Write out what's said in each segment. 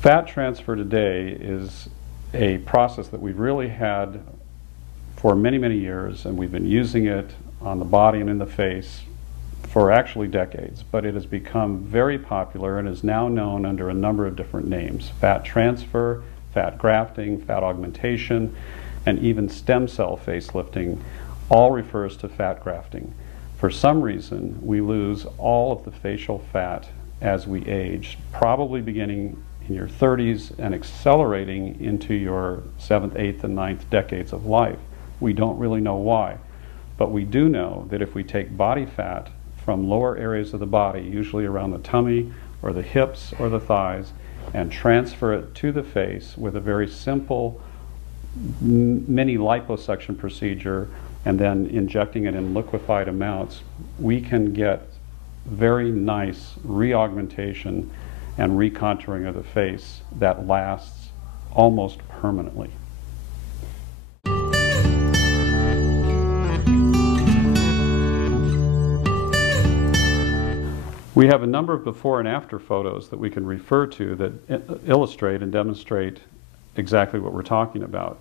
Fat transfer today is a process that we've really had for many, many years, and we've been using it on the body and in the face for actually decades, but it has become very popular and is now known under a number of different names. Fat transfer, fat grafting, fat augmentation, and even stem cell facelifting all refers to fat grafting. For some reason, we lose all of the facial fat as we age, probably beginning in your 30s and accelerating into your 7th, 8th, and 9th decades of life. We don't really know why, but we do know that if we take body fat from lower areas of the body, usually around the tummy or the hips or the thighs, and transfer it to the face with a very simple mini liposuction procedure and then injecting it in liquefied amounts, we can get very nice reaugmentation and recontouring of the face that lasts almost permanently. We have a number of before and after photos that we can refer to that illustrate and demonstrate exactly what we're talking about.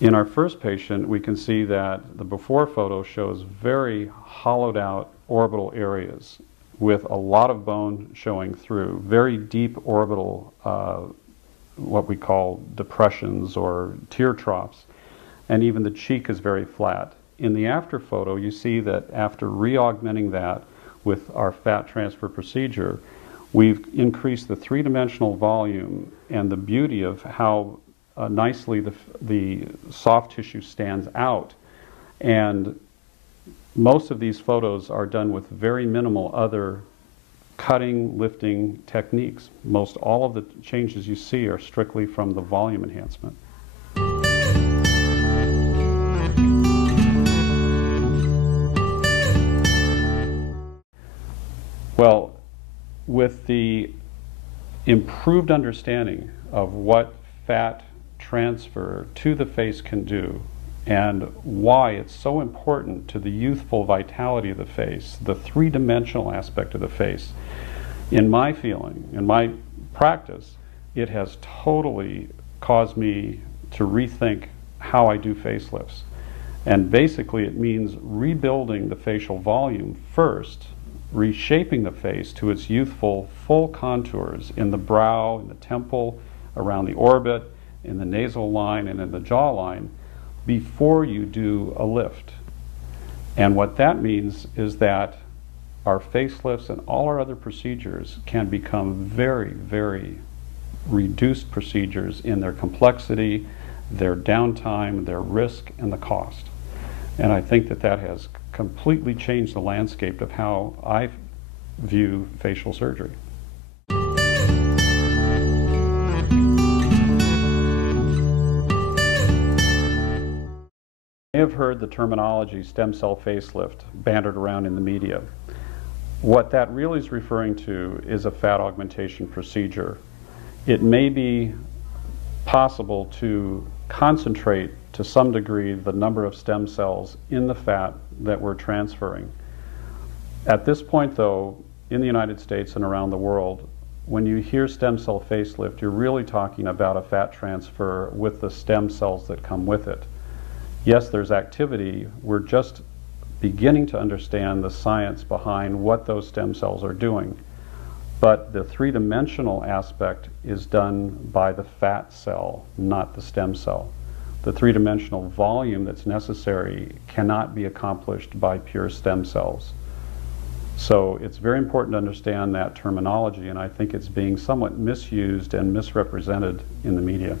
In our first patient, we can see that the before photo shows very hollowed out orbital areas with a lot of bone showing through, very deep orbital, what we call depressions or tear troughs, and even the cheek is very flat. In the after photo, you see that after re-augmenting that with our fat transfer procedure, we've increased the three-dimensional volume and the beauty of how nicely the soft tissue stands out. And most of these photos are done with very minimal other cutting, lifting techniques. Most all of the changes you see are strictly from the volume enhancement. Well, with the improved understanding of what fat transfer to the face can do and why it's so important to the youthful vitality of the face, the three-dimensional aspect of the face, in my feeling, in my practice, it has totally caused me to rethink how I do facelifts. And basically it means rebuilding the facial volume first, reshaping the face to its youthful full contours in the brow, in the temple, around the orbit, in the nasal line, and in the jawline before you do a lift. And what that means is that our facelifts and all our other procedures can become very, very reduced procedures in their complexity, their downtime, their risk, and the cost. And I think that that has completely changed the landscape of how I view facial surgery. You may have heard the terminology stem cell facelift bandied around in the media. What that really is referring to is a fat augmentation procedure. It may be possible to concentrate to some degree the number of stem cells in the fat that we're transferring. At this point though, in the United States and around the world, when you hear stem cell facelift, you're really talking about a fat transfer with the stem cells that come with it. Yes, there's activity. We're just beginning to understand the science behind what those stem cells are doing. But the three-dimensional aspect is done by the fat cell, not the stem cell. The three-dimensional volume that's necessary cannot be accomplished by pure stem cells. So it's very important to understand that terminology, and I think it's being somewhat misused and misrepresented in the media.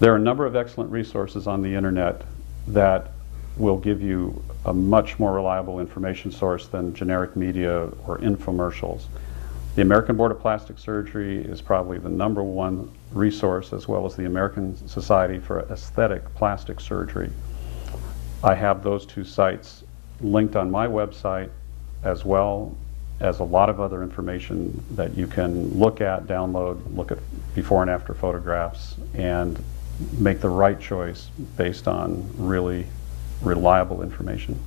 There are a number of excellent resources on the internet that will give you a much more reliable information source than generic media or infomercials. The American Board of Plastic Surgery is probably the #1 resource, as well as the American Society for Aesthetic Plastic Surgery. I have those two sites linked on my website, as well as a lot of other information that you can look at, download, look at before and after photographs, and make the right choice based on really reliable information.